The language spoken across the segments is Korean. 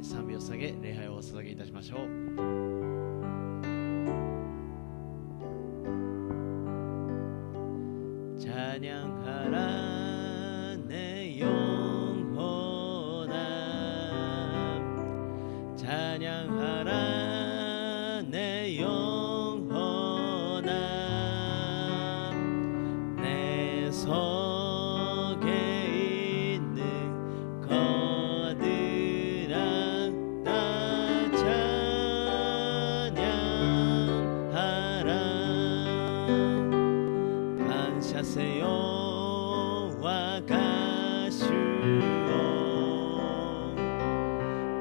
に賛美を捧げ礼拝をお捧げいたしましょう。찬양하라네 영혼아 찬양하라네 영혼아 내 속에 있는 거들아 다 찬양하라 감사세요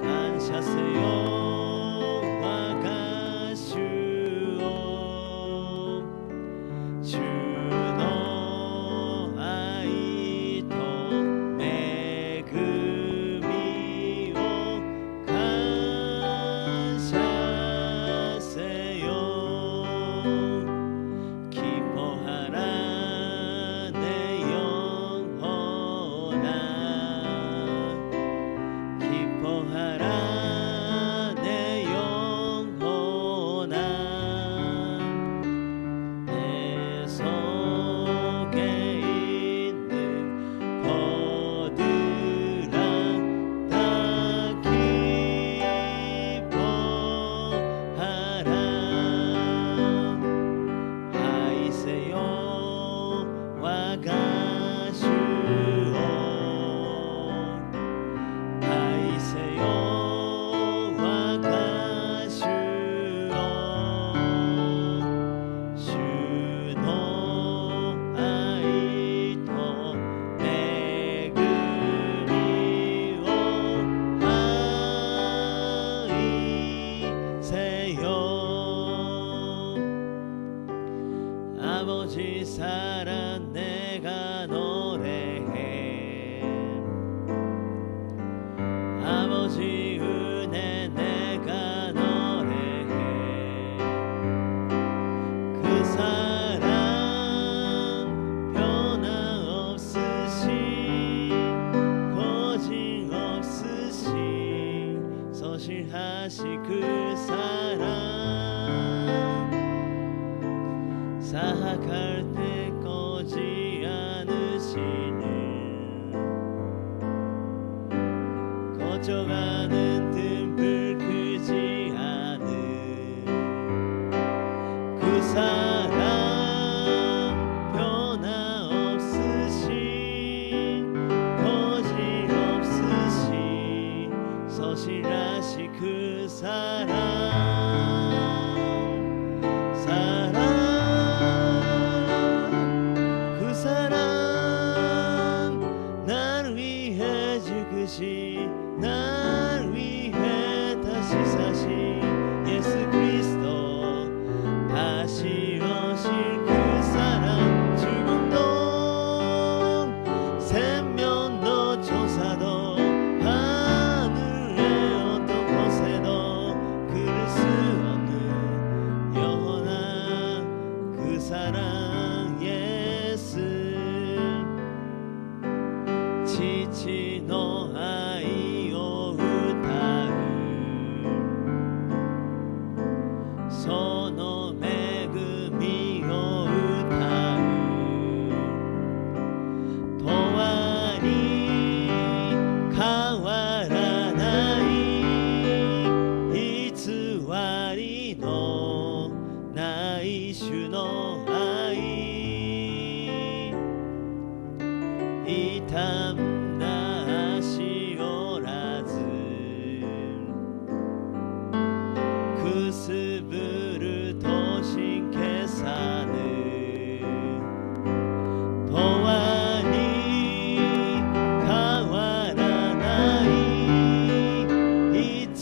감사세요 와가시오 주노 아이토 매금이오 감사세요 기뻐하라 내 영혼아 기뻐하라 아버지 사랑 내가 노래해 아버지 은혜 내가 노래해 그 사랑 변함없으신 거짓없으신 성실하신 그 사랑 사악할 때 꺼지 않으시는 거쳐가는 틈을 크지 않은 그 사랑 변화없으신 거짓없으신 성실하신 그 사랑 날 위해 다시 사신 예수 그리스도 다시 오실 그 사랑 죽음도 생명도 천사도 하늘의 어떤 곳에도 그릴 수 없는 영원한 그 사랑 예수 지친 너その恵みを歌う永遠に変わらない偽りのない主の愛傷んだ足折らずくすぶるとし消さぬ永遠に変わらない偽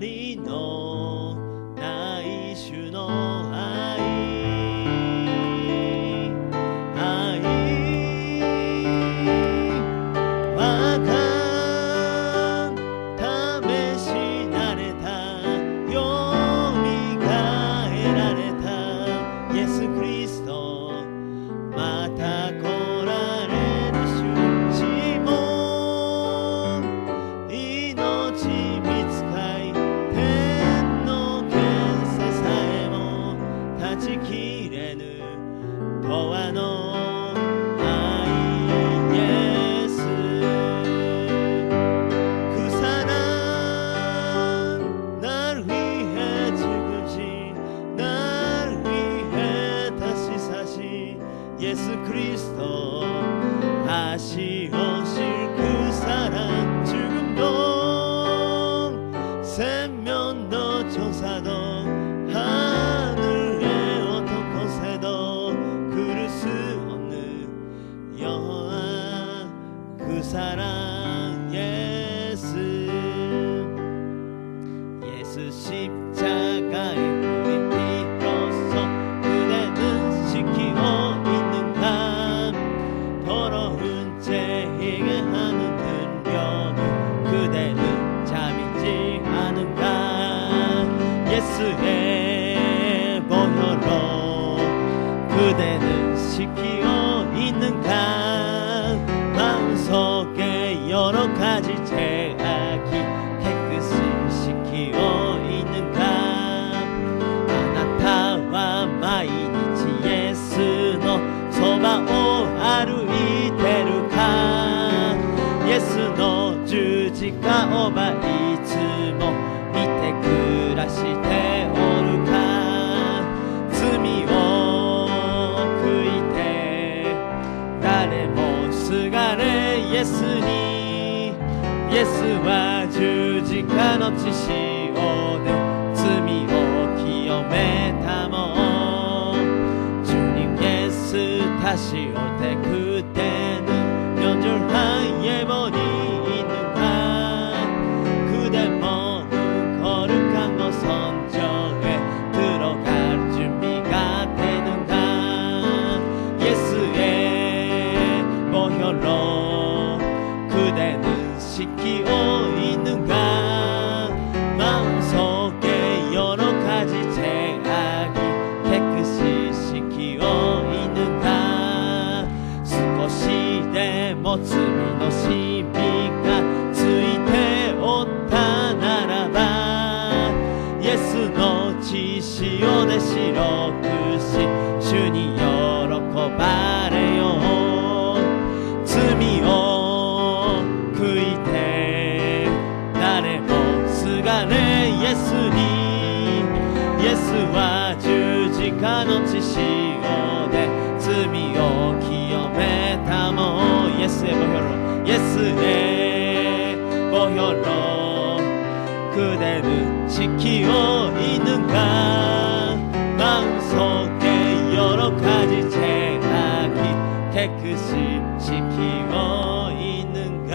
りのない主の愛我が試し慣れたよみが 천사도 하늘의 어떤 곳에도 그를 수 없는 여호와 그 사랑 예수 십자가의 구림 비로소 그대는 지키고 있는가 더러운 죄에게 하는 능력은 그대는 잠이지 않은가 예수의 보혈로 그대는 지키고 있는가 마음속에 여러 가지 죄악이 깨끗이 지키고 있는가 아나타와 마이니치 예수のそばを歩いてるかイエスの十字架をいつも見て暮らしておるか罪を悔いて誰もすがれイエスにイエスは十字架の血潮で罪を清めたもん주님 예수 다시 올 때 그때는 연결한 예언이 있는가 그대 모든 거룩한 것 선정에 들어갈 준비가 되는가 예수의 보혈로 그대는 지키고 있는가 마음속에 여러 가지 죄악이 깨끗이 지키고 있는가少しでも罪のしみがついておったならばイエスの血潮で白くし主に喜ばれよう罪を悔いて誰もすがれイエスにイエスは十字架の血潮で罪を清めたもんイエス의 보혈로イエス의 보혈로 그대는 지키고 있는가 마음속에 여러 가지 죄악이 깨끗이 지키고 있는가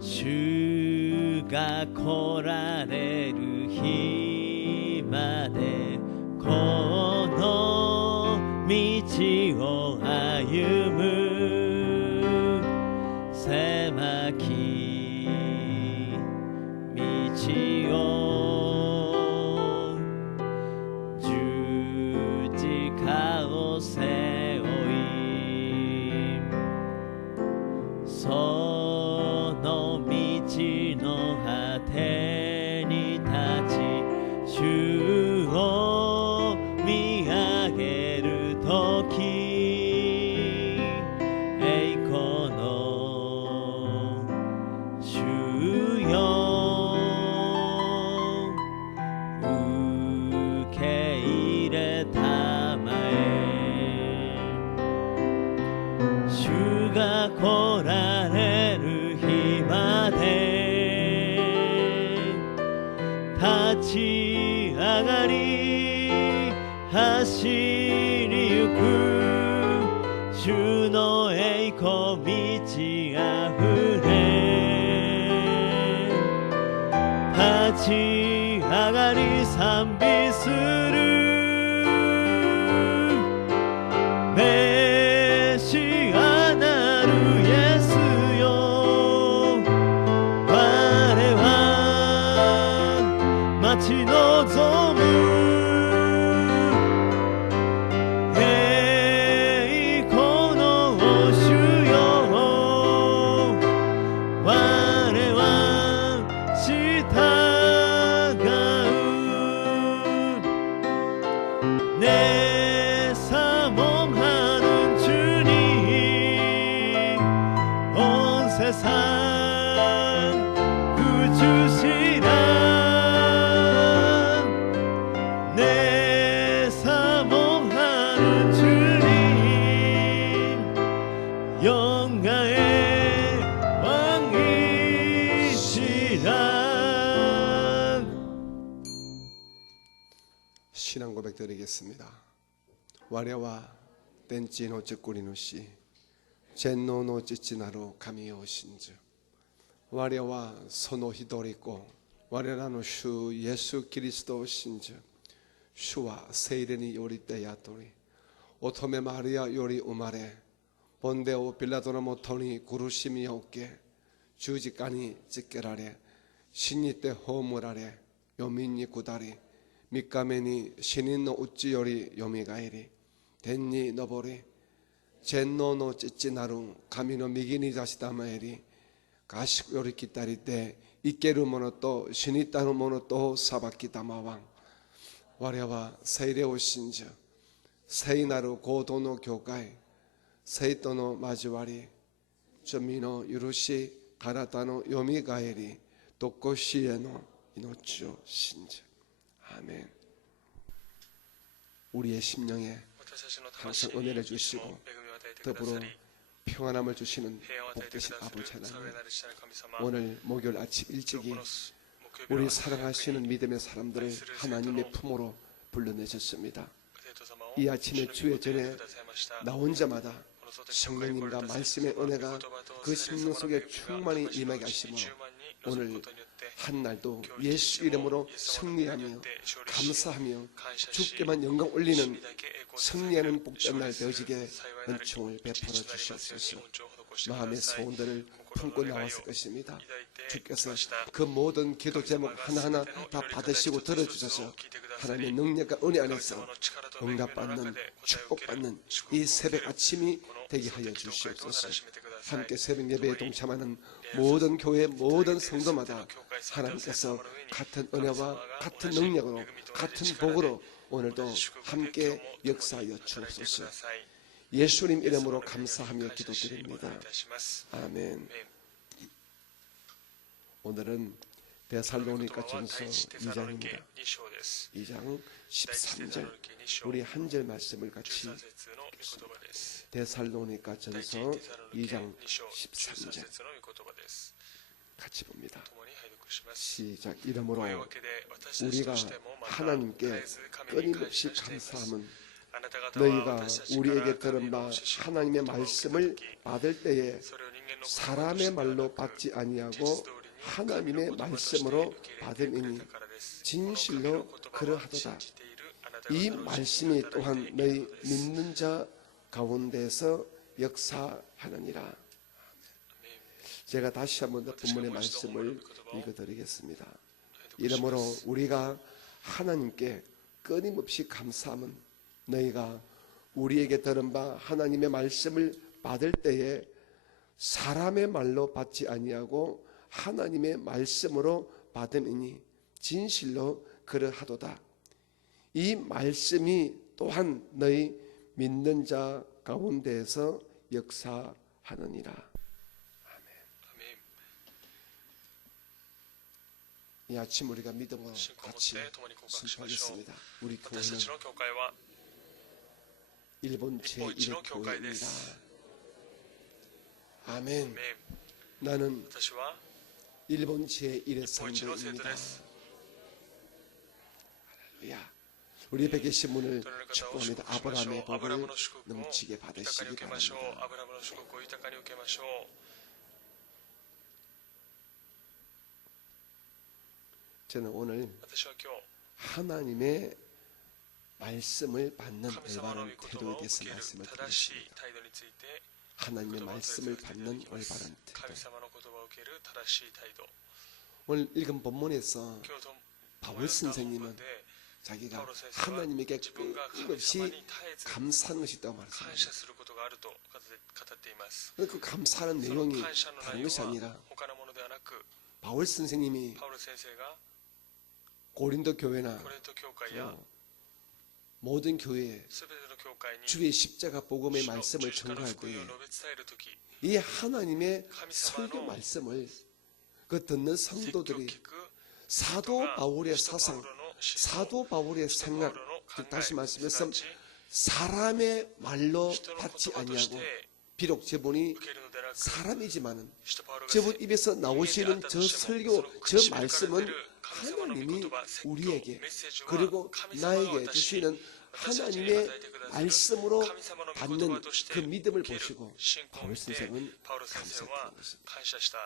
주가来られる日までこの道を歩む狭き道を十字架を背負いその道の果てに立ち主を見上げるとき栄光の主よ受け入れたまえ主が来られる日まで立ち上がり走りゆく主の栄光満ちあふれ立ち上がり賛美するメシアなるイエスよ我は待ち望む 영광의 왕이시라. 신앙 고백 드리겠습니다. 와려와 땐찌노 쯔꾸리누시 젠노노 찌찌나로 가미오신즈 와려와 소노 히도리고 와려라노 슈 예수 그리스도 신즈 슈와 세이레니 요리 때야토리 오토메 마리아 요리 우마레 본데오 빌라도나 모토니 구루시미 오께 주지까니 찌께라레 신이 때 호무라레 요민니 구다리 미카메니 신인노 우찌요리 요미가이리 덴니 너보리 젠노노 찌찌나루 가미노 미기니 자시다마에리 가시고 요리 기다리 때 이케루 모노또 신이따노 모노또 사바키다마왕 와려와 세이레오 신저 세이나루 고도노 교가이 세이토노 마지와리 저미노 유루시 가라타노 요미가에리 도코시에노 이노치오 신저. 아멘. 우리의 심령에 항상 은혜를 주시고 더불어 평안함을 주시는 복되신 아버지 하나님, 오늘 목요일 아침 일찍이 우리 사랑하시는 믿음의 사람들을 하나님의 품으로 불러내셨습니다. 이 아침에 주의 전에 나온자마다 성령님과 말씀의 은혜가 그 심령 속에 충만히 임하게 하시므로 오늘 한날도 예수 이름으로 승리하며 감사하며 주께만 영광 올리는 승리하는 복된 날 되어지게 은총을 베풀어 주시옵소서. 마음의 소원들을 품고 나왔을 것입니다. 주께서 그 모든 기도 제목 하나하나 다 받으시고 들어주셔서 하나님의 능력과 은혜 안에서 응답받는 축복받는 이 새벽 아침이 되게 하여 주시옵소서. 함께 새벽 예배에 동참하는 모든 교회 모든 성도마다 하나님께서 같은 은혜와 같은 능력으로 같은 복으로 오늘도 함께 역사하여 주옵소서. 예수님 이름으로 감사하며 기도드립니다. 아멘. 오늘은 데살로니가 전서 2장입니다. 2장 13절 우리 한 절 말씀을 같이 읽겠습니다. 데살로니가 전서 2장 13절 같이 봅니다. 시작. 이러므로 우리가 하나님께 끊임없이 감사함은 너희가 우리에게 들은 바 하나님의 말씀을 받을 때에 사람의 말로 받지 아니하고 하나님의 말씀으로 받음이니 진실로 그러하도다. 이 말씀이 또한 너희 믿는 자 가운데서 역사하느니라. 제가 다시 한번 더 본문의 말씀을 읽어드리겠습니다. 이러므로 우리가 하나님께 끊임없이 감사함은 너희가 우리에게 들은 바 하나님의 말씀을 받을 때에 사람의 말로 받지 아니하고 하나님의 말씀으로 받음이니 진실로 그러하도다. 이 말씀이 또한 너희 믿는 자 가운데에서 역사하느니라. 아멘. 이 아침 우리가 믿음으로 같이 선포하겠습니다. 우리 교회는 일본 제1회 교회입니다. 아멘. 나는 일본 제1회 성도입니다. 할렐루야. 우리 에게 계신 분을 축복합니다. 아브라함의 복을 넘치게 받으시기 바랍니다. 저는 오늘 하나님의 말씀을 받는 올바른 태도에 대해서 말씀을 드리겠습니다. 하나님의 말씀을 받는 올바른 태도. 오늘 읽은 본문에서 바울 선생님은 자기가 하나님에게 끊임없이 감사하는 것이 있다고 말했습니다. 그 감사하는 내용이 다른 것이 아니라 바울 선생님이 고린도 교회나 모든 교회에 주의 십자가 복음의 말씀을 전가할 때에 이 하나님의 설교 말씀을 그 듣는 성도들이 사도 바울의 사상, 사도 바울의 생각, 다시 말씀해서 사람의 말로 받지 아니하고 비록 저분이 受けるのでなく 사람이지만은 使徒パウロが 저분 입에서 나오시는 저 설교, 저 口から出 말씀은 る神様の御 하나님이 言葉説教 우리에게 メッセージは 그리고 神様が 나에게 私 주시는 私たちに 하나님의 与えてくださる 말씀으로 神様の御言葉 받는 として 그 믿음을 受ける 보시고 信仰を 바울 見て 선생은 パウロ先生は 감사했다는 것입니다. 感謝した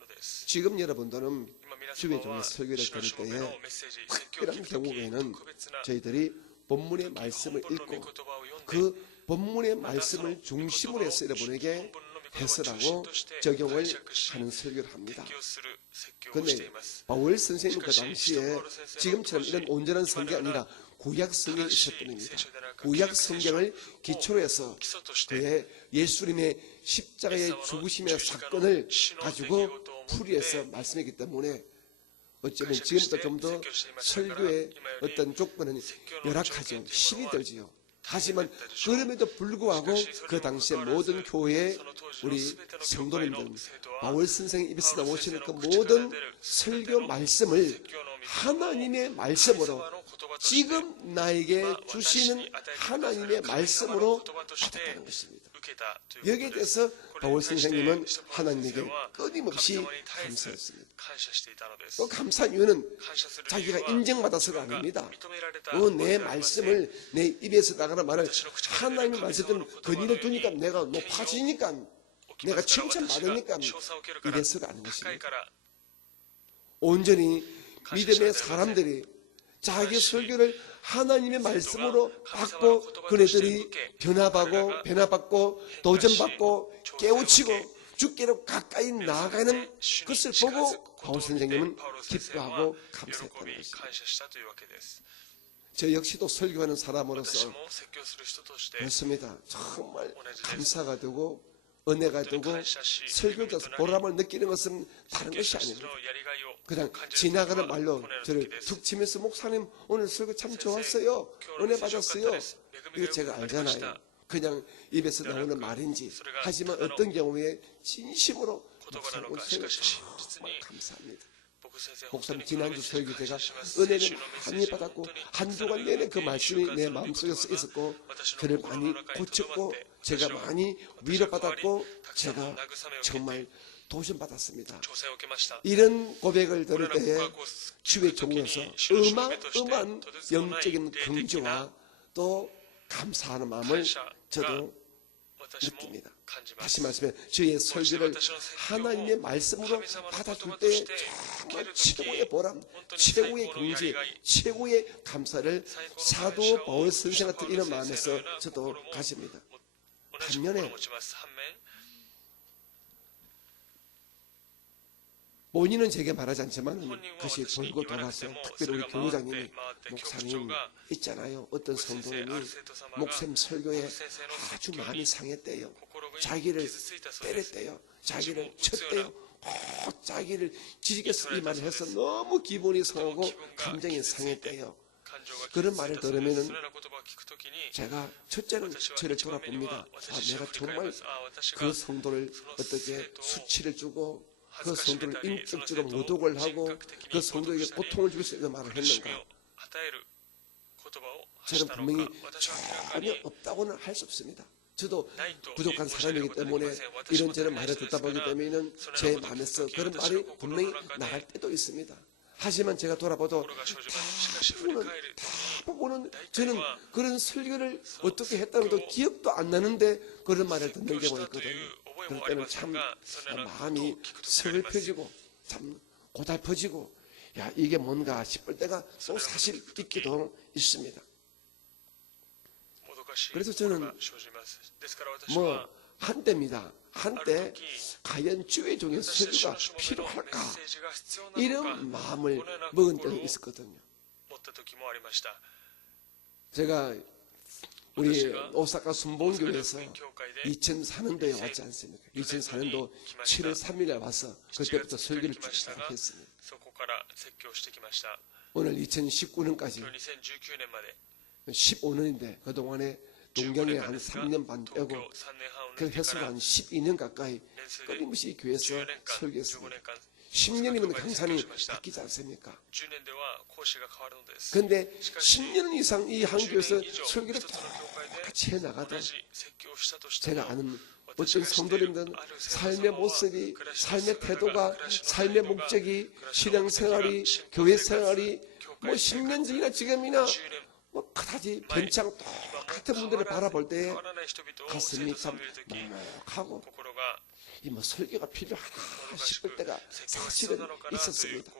のです 지금 여러분들은 今皆 주의 様 종의 は 설교를 主の 들을 しもべ 때에 のメッセージ説教を聞 특별한 くとき 경우에는 特別な 저희들이 본문의 本 말씀을 文の御言 읽고 葉を読んで 그 본문의 말씀을 중심으로 해서 여러분에게 해설하고 적용을 하는 설교를 합니다. 適用する説教を 그런데 しています 바울 선생님은 그 당시에 지금처럼 이런 온전한 성경이 아니라 구약 성경이 있을 뿐입니다. 구약 성경을 기초로 해서 基礎として 그의 예수님의 십자가의 죽으심의 사건을 가지고 풀이해서 말씀이기 때문에 어쩌면 지금부터 좀 더 설교의 어떤 조건은 열악하죠. 힘이 들지요. 하지만 그럼에도 불구하고 그 당시에 모든 교회의 우리 성도님들 바울 선생의 입에서 나오시는 그 모든 설교 말씀을 하나님의 말씀으로 지금 나에게 주시는 하나님의 말씀으로 받았다는 것입니다. 여기에 대해서 바울 선생님은 하나님에게 끊임없이 감사했습니다. 또 감사한 이유는 자기가 인정받아서가 아닙니다. 내 말씀을 내 입에서 나가는 말을 하나님의 말씀을 근위를 두니까 내가 높아지니까 내가 칭찬받으니까 이래서가 아닌 것입니다. 온전히 믿음의 사람들이 자기 설교를 하나님의 말씀으로 받고 그네들이 변화받고 도전받고 깨우치고 주께로 가까이 나아가는 것을 보고 바울 선생님은 기뻐하고 감사했다는 것입니다. 저 역시도 설교하는 사람으로서 그렇습니다. 정말 감사가 되고 은혜가 되고 설교자서 보람을 느끼는 것은 다른 것이 아닙니다. 그냥 지나가는 말로 저를 툭 치면서 목사님 오늘 설교 참 좋았어요. 은혜 받았어요. 이거 제가 알잖아요. 그냥 입에서 나오는 말인지. 하지만 어떤 경우에 진심으로 목사님 오늘 설교 정말 감사합니다. 목사님 지난주 설교 제가 은혜를 많이 받았고 한 주간 내내 그 말씀이 내 마음속에 있었고 저를 많이 고쳤고 제가 많이 위로받았고 제가 정말 도전받았습니다. 이런 고백을 들을 때에 주의 종에서 어마어마한 영적인 긍지와 또 감사하는 마음을 저도 느낍니다. 다시 말씀해 주의 설교를 하나님의 말씀으로 받아줄 때 정말 최고의 보람, 최고의 긍지, 최고의 감사를 사도 바울 선생 같은 이런 마음에서 저도 가집니다. 반면에 본인은 제게 말하지 않지만 그것이 돌고 돌아서 특별히 우리 교우장님이 목사님 있잖아요. 어떤 성도님이 목사님 설교에 아주 많이 상했대요. 자기를 때렸대요. 자기를 쳤대요. 자기를 지지겠어 이 말을 해서 너무 기분이 상하고 감정이 상했대요. 그런 말을 들으면은 제가 첫째는 저를 돌아봅니다. 내가 정말 그 성도를 어떻게 수치를 주고 그 성도를 인격적으로 모독을 하고 그 성도에게 고통을 주기 위해서 이 말을 했는가? 저는 분명히 전혀 없다고는 할 수 없습니다. 저도 부족한 사람이기 때문에 이런저런 말을 듣다 보기 때문에 제 마음에서 그런 말이 분명히 나갈 때도 있습니다. 하지만 제가 돌아봐도 대부분은 저는 그런 설교를 어떻게 했다는 것도 기억도 안 나는데 그런 말을 듣는 경우가 있거든요. 그럴 때는 참 마음이 서글퍼지고 참 고달퍼지고 야 이게 뭔가 싶을 때가 또 사실 있기도 있습니다. 그래서 저는 뭐 한때입니다. 한때 과연 주의 종의 설교가 필요할까 이런 마음을 먹은 때가 있었거든요. 제가 우리 오사카 순봉교회에서 2004년도에 왔지 않습니까? 2004년도 7월 3일에 와서 그때부터 설교를 쭉 시작했습니다. 오늘 2019년까지 15년인데 그동안에 동경에 한 3년 반 빼고 그 횟수로 한 12년 가까이 끊임없이 교회에서 설교했습니다. 10년이면 강산이 바뀌지 않습니까? 그런데 10년 이상 이 한교에서 설교를 똑같이 해나가도 제가 아는 어떤 성도님들은 삶의 모습이, 삶의 태도가, 삶의 목적이, 신앙생활이, 교회생활이 뭐 10년 전이나 지금이나 뭐 그다지 변치 않고 똑같은 분들을 바라볼 때 가슴이 참 넉넉하고 이 뭐 설교가 필요하다 싶을 때가 사실은 있었습니다.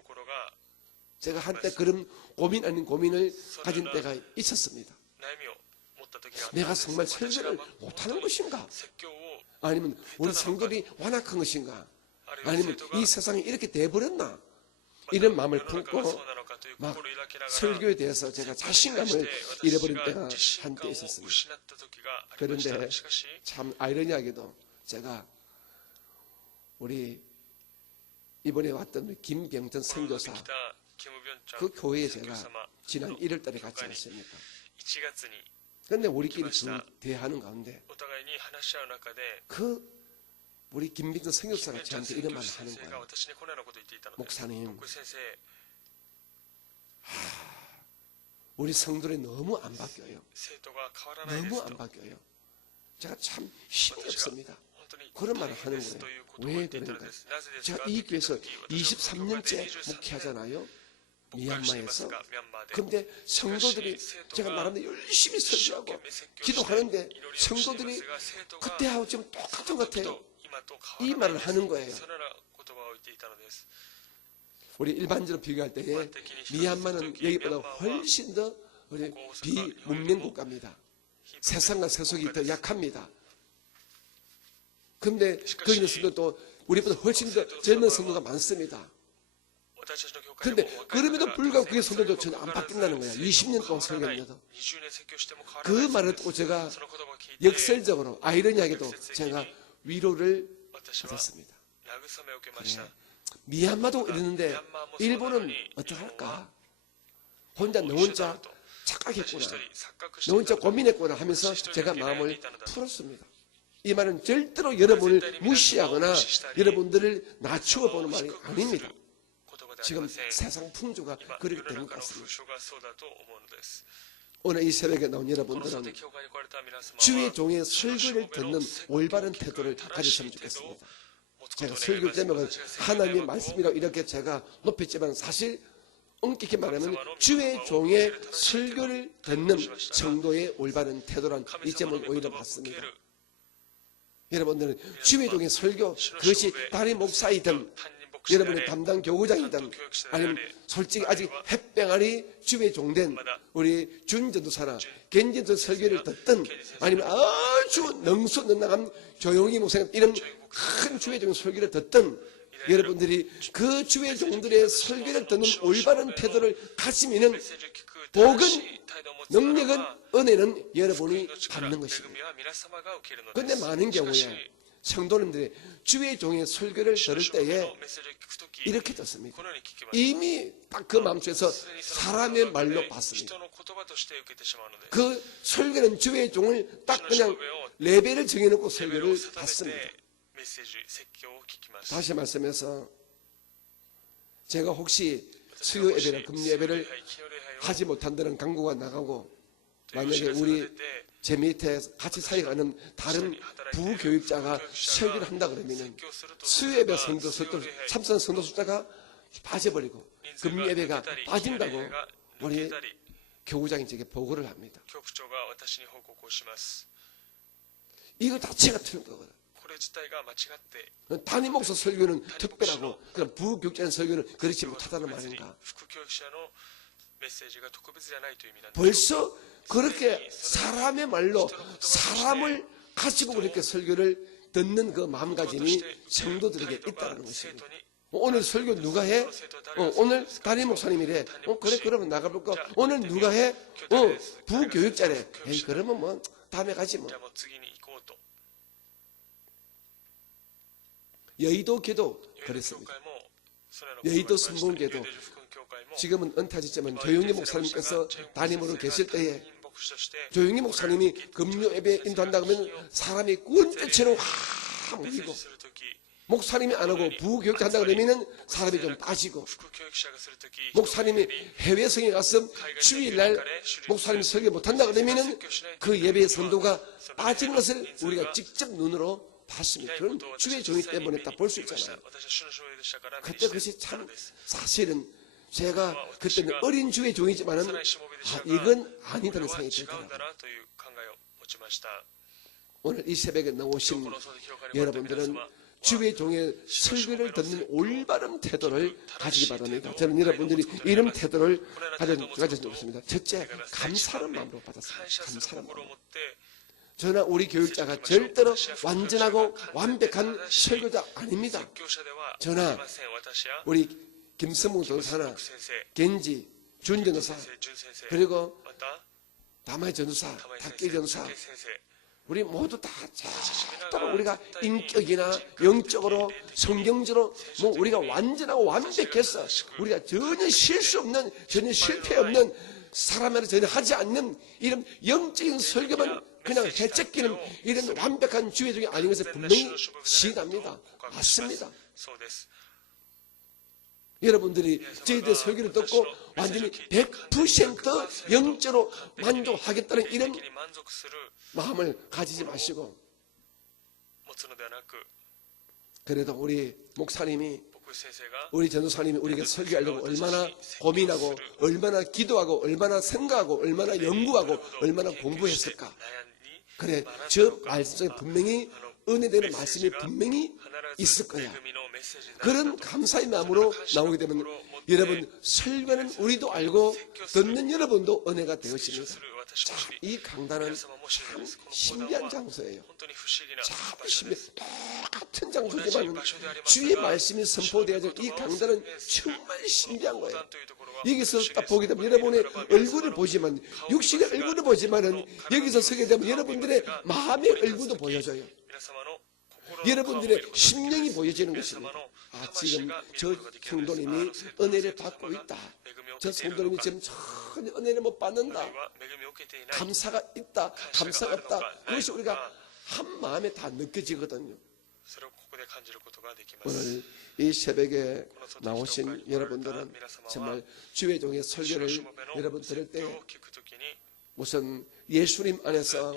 제가 한때 그런 고민 아닌 고민을 가진 때가 있었습니다. 내가 정말 설교를 못하는 것인가? 아니면 우리 성도들이 완악한 것인가? 아니면 이 세상이 이렇게 돼버렸나? 이런 마음을 품고 막 설교에 대해서 제가 자신감을 잃어버린 때가 한때 있었습니다. 그런데 참 아이러니하게도 제가 우리 이번에 왔던 우리 김병전 선교사 그 교회에 제가 지난 1월 달에 갔지 않습니까? 그런데 우리끼리 대화하는 가운데 그 우리 김병전 선교사가 저한테 이런 말을 하는 거예요. 목사님, 우리 성도들이 너무 안 바뀌어요. 너무 안 바뀌어요. 제가 참 힘이 없습니다. 그런 말을 하는 거예요. 왜 그런가? 제가 이 교회에서 23년째 목회하잖아요. 미얀마에서. 그런데 성도들이 제가 나름대로 열심히 설교하고 기도하는데 성도들이 그때하고 지금 똑같은 것 같아요. 이 말을 하는 거예요. 우리 일반적으로 비교할 때에 미얀마는 여기보다 훨씬 더 비문명 국가입니다. 세상과 세속이 더 약합니다. 그런데 거기는 성도도 우리보다 훨씬 더 젊은 성도가 많습니다. 그런데 그럼에도 불구하고 그게 성도도 전혀 안 바뀐다는 거예요. 20년 동안 설교했는데도. 그 말을 듣고 제가 역설적으로 아이러니하게도 제가 위로를 받았습니다. 그래, 미얀마도 이러는데 일본은 어떡할까? 혼자 너 혼자 착각했구나. 너 혼자 고민했구나 하면서 제가 마음을 풀었습니다. 이 말은 절대로 여러분을 무시하거나 여러분들을 낮추어 보는 말이 아닙니다. 지금 세상 풍조가 그렇게 된 것 같습니다. 오늘 이 새벽에 나온 여러분들은 주의 종의 설교를 듣는 올바른 태도를 가졌으면 좋겠습니다. 제가 설교 제목은 하나님의 말씀이라고 이렇게 제가 높였지만 사실 엄격히 말하면 주의 종의 설교를 듣는 정도의 올바른 태도란 이 제목을 오히려 받습니다. 여러분들은 주의 종의 설교, 그것이 담임 목사이든 여러분의 담당 교구장이든 아니면 솔직히 아직 햇병아리 주의 종된 우리 준전도사나 겐전도 설교를 듣든 아니면 아주 능수능란한 조용히 목사님 이런 큰 주의 종의 설교를 듣든 여러분들이 그 주의 종들의 설교를 듣는 올바른 태도를 가지면은 복은, 능력은, 은혜는 여러분이 받는 것입니다. 그런데 많은 경우에 성도님들이 주의 종의 설교를 들을 때에 이렇게 듣습니다. 이미 딱 그 마음속에서 사람의 말로 받습니다. 그 설교는 주의 종을 딱 그냥 레벨을 정해놓고 설교를 받습니다. 다시 말씀해서 제가 혹시 수요 예배나 금요 예배를 하지 못한다는 강구가 나가고 만약에 우리 제 밑에 같이 사역하는 다른 부교육자가 설교를 한다 그러면 수요 예배 성도 참선 성도 숫자가 빠져버리고 금요 예배가 빠진다고 우리 교구장이 제게 보고를 합니다. 이거 자체가 틀린 거거든. 담임 목사 설교는 특별하고 그럼 부교육자의 설교는 그렇지 못하다는 말인가? 벌써 그렇게 사람의 말로 사람을 가지고 그렇게 설교를 듣는 그 마음가짐이 성도들에게 있다는 것입니다. 오늘 설교 누가 해? 오늘 담임 목사님이래. 그래 그러면 나가볼까? 오늘 누가 해? 부교육자래. 에이 그러면 뭐 다음에 가지 뭐. 여의도교도 그랬습니다. 여의도 선봉교도 지금은 은퇴하셨지만 조영희 목사님께서 담임으로 계실 때에 조영희 목사님이 금요 예배 인도한다고 하면 사람이 꾼떼처럼 확 몰리고 목사님이 안 하고 부교육자 한다고 그러면 사람이 좀 빠지고 목사님이 해외성에 가서 주일날 목사님이 설교 못한다고 그러면 그 예배의 선도가 빠지는 것을 우리가 직접 눈으로 탔습니다. 그건 주의 종이 때문에 딱 볼 수 있잖아요. 그때 그것이 참 사실은 제가 그때는 어린 주의 종이지만은 이건 아니다는 생각이 들더라고요. 오늘 이 새벽에 나오신 여러분들은 주의 종의 설교를 듣는 올바른 태도를 가지기 바랍니다. 저는 여러분들이 이런 태도를 가졌으면 좋겠습니다. 첫째, 감사하는 마음으로 받았습니다. 감사하는 마음으로. 저나 우리 교육자가 절대로 완전하고 완벽한 설교자 아닙니다. 저나 우리 김성무 전사나 겐지 준 전사 그리고 다마이 전사, 탁기 전사 우리 모두 다 절대로 우리가 인격이나 영적으로 성경적으로 뭐 우리가 완전하고 완벽해서 우리가 전혀 실수 없는 전혀 실패 없는 사람에게 전혀 하지 않는 이런 영적인 설교만 그냥 해적기는 이런 완벽한 주의 종이 아닌 것을 분명히 시인합니다. 맞습니다. 여러분들이 저희들 설교를 듣고 완전히 100% 영적으로 만족하겠다는 이런 마음을 가지지 마시고 그래도 우리 목사님이 우리 전도사님이 우리에게 설교하려고 얼마나 고민하고 얼마나 기도하고 얼마나 생각하고 얼마나 연구하고 얼마나 공부했을까. 그래 저 말씀 속에 분명히 은혜되는 말씀이 분명히 있을 거야. 그런 감사의 마음으로 나오게 되면 여러분 설교는 우리도 알고 듣는 여러분도 은혜가 되었습니다. 자, 이 강단은 참 신비한 장소예요. 참 신비한 똑같은 장소지만 주의 말씀이 선포되어져 이 강단은 정말 신비한 거예요. 여기서 딱 보게 되면 여러분의 얼굴을 보지만 육신의 얼굴을 보지만은 여기서 서게 되면 여러분들의 마음의 얼굴도 보여져요. 여러분들의 심령이 보여지는 것입니다. 아, 지금 저 성도님이 은혜를 받고 있다. 저 성도님이 지금 전혀 은혜를 못 받는다. 감사가 있다. 감사가 없다. 그것이 우리가 한 마음에 다 느껴지거든요. 오늘 이 새벽에 나오신 여러분들은 정말 주의 종의 설교를 여러분 들을 때 우선 예수님 안에서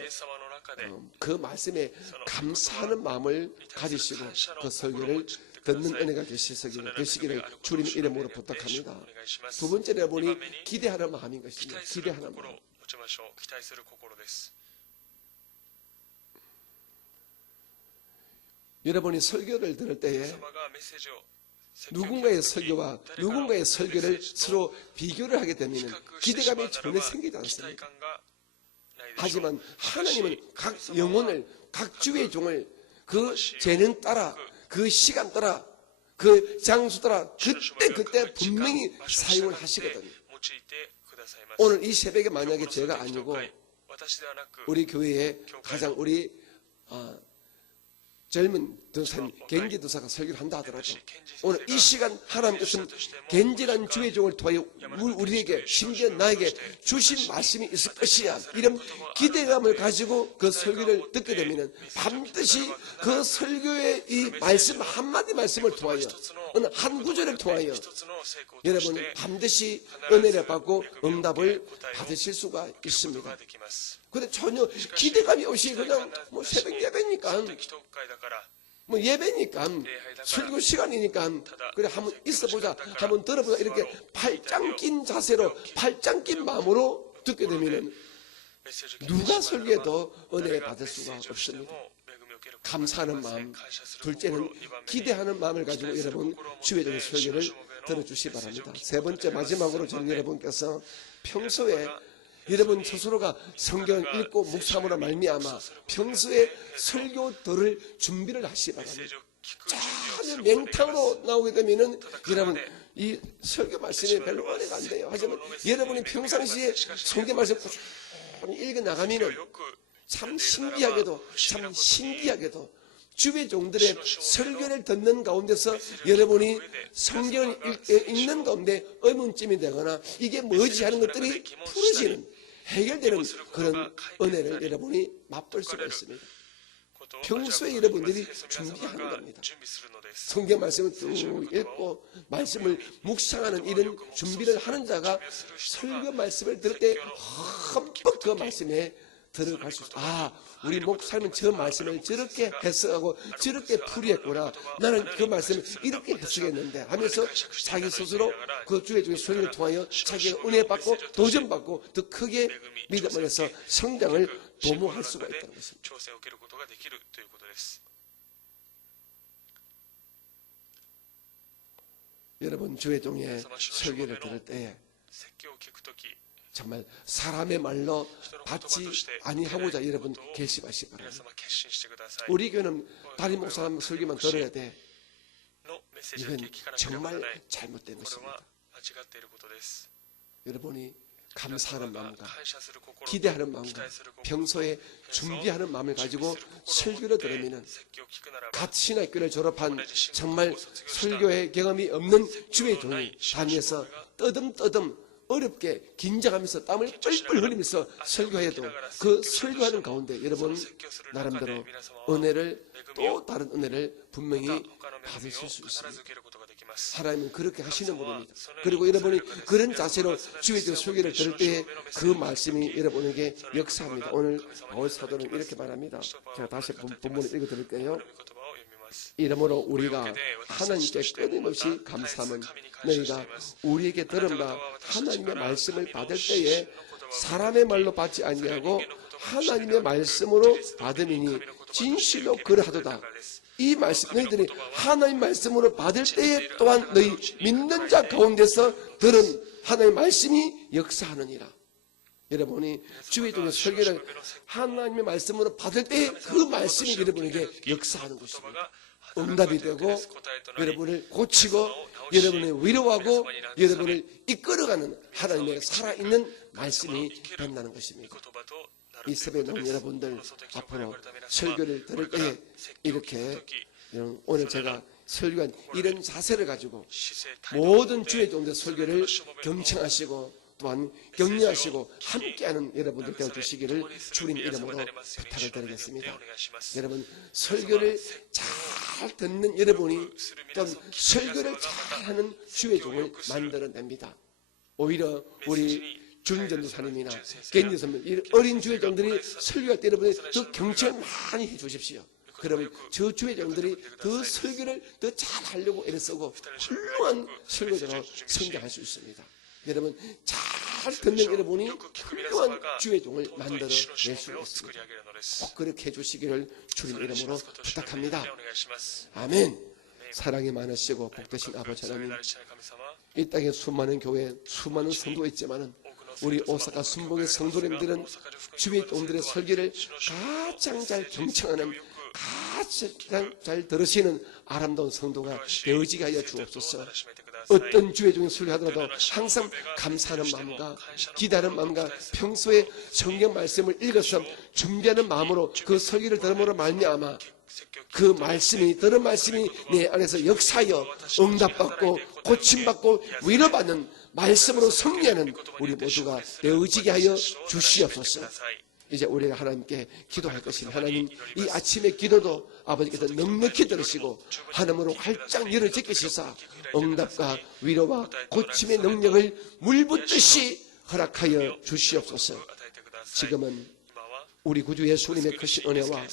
그 말씀에 감사하는 마음을 가지시고 그 설교를 듣는 은혜가 되시기를 주님 이름으로 부탁합니다. 두 번째로 보니 기대하는 마음인 것입니다. 기대하는 마음. 여러분이 설교를 들을 때에 누군가의 설교와 누군가의 설교를 서로 비교를 하게 되면 기대감이 전혀 생기지 않습니다. 하지만 하나님은 각 영혼을 각 주의 종을 그 재능 따라 그 시간 따라 그 장소 따라 그때 분명히 사용을 하시거든요. 오늘 이 새벽에 만약에 제가 아니고 우리 교회에 가장 우리 젊은 도사님 겐지 도사가 설교를 한다 하더라도 오늘 이 시간 하나님께서는 겐지란 주의 종을 통하여 우리에게 심지어 나에게 주신 말씀이 있을 것이야 이런 기대감을 가지고 그 설교를 듣게 되면 반드시 그 설교의 이 말씀 한마디 말씀을 통하여 어느 한 구절을 통하여 여러분 반드시 은혜를 받고 응답을 받으실 수가 있습니다. 그런데 전혀 기대감이 없이 그냥 뭐 새벽 예배니까 뭐 예배니까 설교 시간이니까 그래 한번 있어보자 한번 들어보자 이렇게 팔짱 낀 자세로 팔짱 낀 마음으로 듣게 되면 누가 설교해도 은혜 받을 수가 없습니다. 감사하는 마음, 둘째는 기대하는 마음을 가지고 여러분 주의 종의 설교를 들어주시기 바랍니다. 세 번째 마지막으로 저는 여러분께서 평소에 여러분 스스로가 성경을 읽고 묵상으로 말미암아 평소에 설교 들을 준비를 하시기 바랍니다. 전혀 맹탕으로 나오게 되면은 여러분 이 설교 말씀이 별로 은혜가 안 돼요. 하지만 여러분이 평상시에 성경 말씀 꾸준히 읽어 나가면은 참 신기하게도 주의 종들의 설교를 듣는 가운데서 여러분이 성경을 읽는 가운데 의문점이 되거나 이게 뭐지 하는 것들이 풀어지는 해결되는 그런 은혜를 여러분이 맛볼 수가 있습니다. 평소에 여러분들이 준비하는 겁니다. 성경 말씀을 쭉 읽고 말씀을 묵상하는 이런 준비를 하는 자가 설교 말씀을 들을 때 흠뻑 그 말씀에 들어갈 수 있어. 우리 목사님은 저 말씀을 저렇게 해석하고 저렇게 풀이했구나. 나는 그 말씀을 이렇게 해석했는데 하면서 자기 스스로 그 주의 설교를 통하여 자기가 은혜 받고 도전 받고 더 크게 믿음 안에서 성장을 도모할 수가 있다는 것입니다. 여러분 주의 종의 설교를 들을 때에 정말 사람의 말로 받지 아니하고자 여러분 결심하시기 바랍니다. 우리 교회는 담임 목사님 설교만 들어야 돼. 이건 정말 잘못된 것입니다. 여러분이 감사하는 마음과 기대하는 마음과 평소에 준비하는 마음을 가지고 설교를 들으면 갓 신학교를 졸업한 정말 설교의 경험이 없는 주의 종이 다니면서 떠듬떠듬 어렵게 긴장하면서 땀을 뻘뻘 흘리면서 설교해도 그 설교하는 가운데 여러분 나름대로 은혜를 또 다른 은혜를 분명히 받으실 수 있습니다. 하나님은 그렇게 하시는 분입니다. 그리고 여러분이 그런 자세로 주의 설교를 들을 때에 그 말씀이 여러분에게 역사합니다. 오늘 바울 사도는 이렇게 말합니다. 제가 다시 본문을 읽어드릴게요. 이러므로 우리가 하나님께 끊임없이 감사함은 너희가 우리에게 들은 바 하나님의 말씀을 받을 때에 사람의 말로 받지 아니하고 하나님의 말씀으로 받음이니 진실로 그러하도다. 이 말씀 너희들이 하나님 말씀으로 받을 때에 또한 너희 믿는 자 가운데서 들은 하나님의 말씀이 역사하느니라. 여러분이 주의 종의 설교를 하나님의 말씀으로 받을 때에 그 말씀이 여러분에게 역사하는 것입니다. 응답이 되고 여러분을 고치고 여러분을 위로하고 여러분을 이끌어가는 하나님의 살아있는 말씀이 된다는 것입니다. 이 새벽에 나온 여러분들 앞으로 설교를 들을 때에 이렇게 오늘 제가 설교한 이런 자세를 가지고 모든 주의 종들 설교를 경청하시고 또한 격려하시고 함께하는 여러분들 되어주시기를 주님 이름으로 부탁을 드리겠습니다. 여러분 설교를 잘 듣는 여러분이 또 설교를 잘하는 주의 종을 만들어냅니다. 오히려 우리 준전도사님이나 겐지선님 어린 주의 종들이 설교할 때 여러분이 더 경청을 많이 해주십시오. 그러면 저 주의 종들이 더 설교를 더 잘하려고 애를 쓰고 훌륭한 설교자로 성장할 수 있습니다. 여러분 잘 듣는 여러분이 훌륭한 주의 종을 만들어낼 수 있습니다. 꼭 그렇게 해주시기를 주님 이름으로 부탁합니다. 아멘. 사랑이 많으시고 복되신 아버지 하나님, 이 땅에 수많은 교회 수많은 성도가 있지만은 우리 오사카 순복의 성도님들은 주의 종들의 설교를 가장 잘 경청하는 가장 잘 들으시는 아름다운 성도가 되어지게 하여 주옵소서. 어떤 주의 종이 설교하더라도 항상 감사하는 마음과 기다리는 마음과 평소에 성경 말씀을 읽어서 준비하는 마음으로 그 설교를 들음으로 말미암아 그 말씀이 들은 말씀이 내 안에서 역사하여 응답받고 고침받고 위로받는 말씀으로 승리하는 우리 모두가 되어지게 하여 주시옵소서. 이제 우리가 하나님께 기도할 것이니 하나님 이 아침의 기도도 아버지께서 넉넉히 들으시고 하나님으로 활짝 열을 제끼시사 응답과 위로와 고침의 능력을 물붓듯이 허락하여 주시옵소서. 지금은 우리 구주 예수님의 크신 은혜와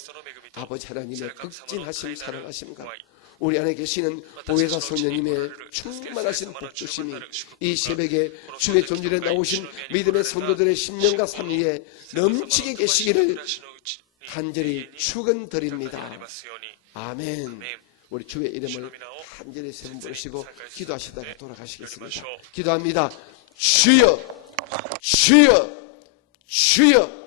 아버지 하나님의 극진하심 사랑하심과 우리 안에 계시는 보혜사 성령님의 충만하신 복주심이 이 새벽에 주의 존재에 나오신 믿음의 성도들의 심령과 삶위에 넘치게 계시기를 간절히 축원드립니다. 아멘. 우리 주의 이름을 간절히 세 번 부르시고 기도하시다가 돌아가시겠습니다. 기도합니다. 주여, 주여, 주여.